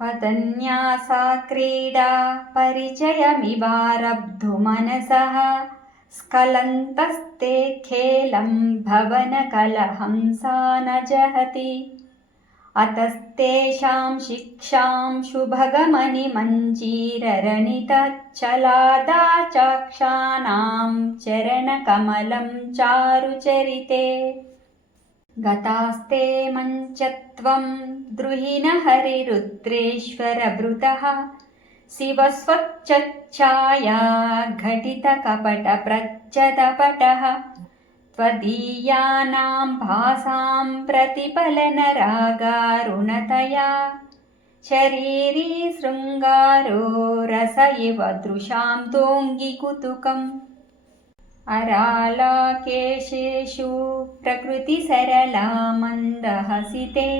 पतन्यासा क्रीडा परिचयमिवारब्धुमनसः स्खलन्तस्ते खेलं भवनकलहंसा न जहति अतस्तेषां शिक्षां शुभगमनिमञ्जीररणितच्छलादाचाक्षाणां चरणकमलं चारुचरिते गतास्ते मञ्चत्वं द्रुहिणहरिरुद्रेश्वरभृतः शिवस्वच्छाया घटितकपटप्रच्छदपटः त्वदीयानां भासां प्रतिफलनरागारुणतया शरीरी शृङ्गारो रस इव दृशां दोङ्गिकुतुकम् अरालाकेशेषु प्रकृतिसरला मन्दहसिते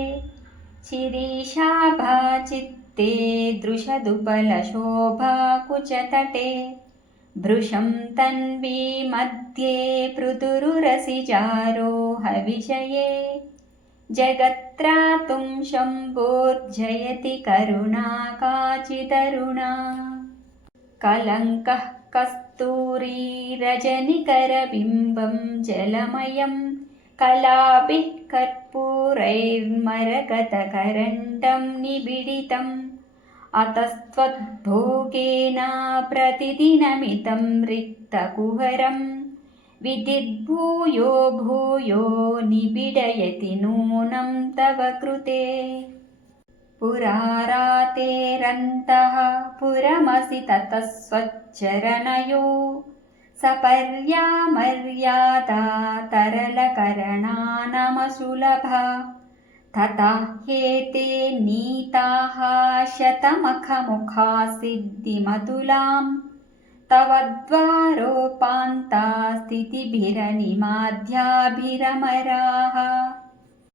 शिरीशाभाचित्ते दृशदुपलशोभाकुचतटे भृशं तन्वी मध्ये पृदुरुरसिजारोहविषये जगत्त्रातुं शम्भोर्जयति करुणा काचिदरुणा कलङ्कः कस्तूरी रजनिकरबिम्बं जलमयं कलाभिः कर्पूरैर्मरकतकरण्डं निबिडितम् अतस्त्वद्भोगेन प्रतिदिनमितं रिक्तकुहरं विदिद्भूयो भूयो निबिडयति नूनं तव कृते पुरारातेरन्तः पुरमसि ततः स्वच्चरणयो सपर्यामर्यादा तरलकरणानमसुलभा तथा ह्येते नीताः शतमखमुखा सिद्धिमतुलां तव द्वारोपान्ता स्थितिभिरनिमाध्याभिरमराः।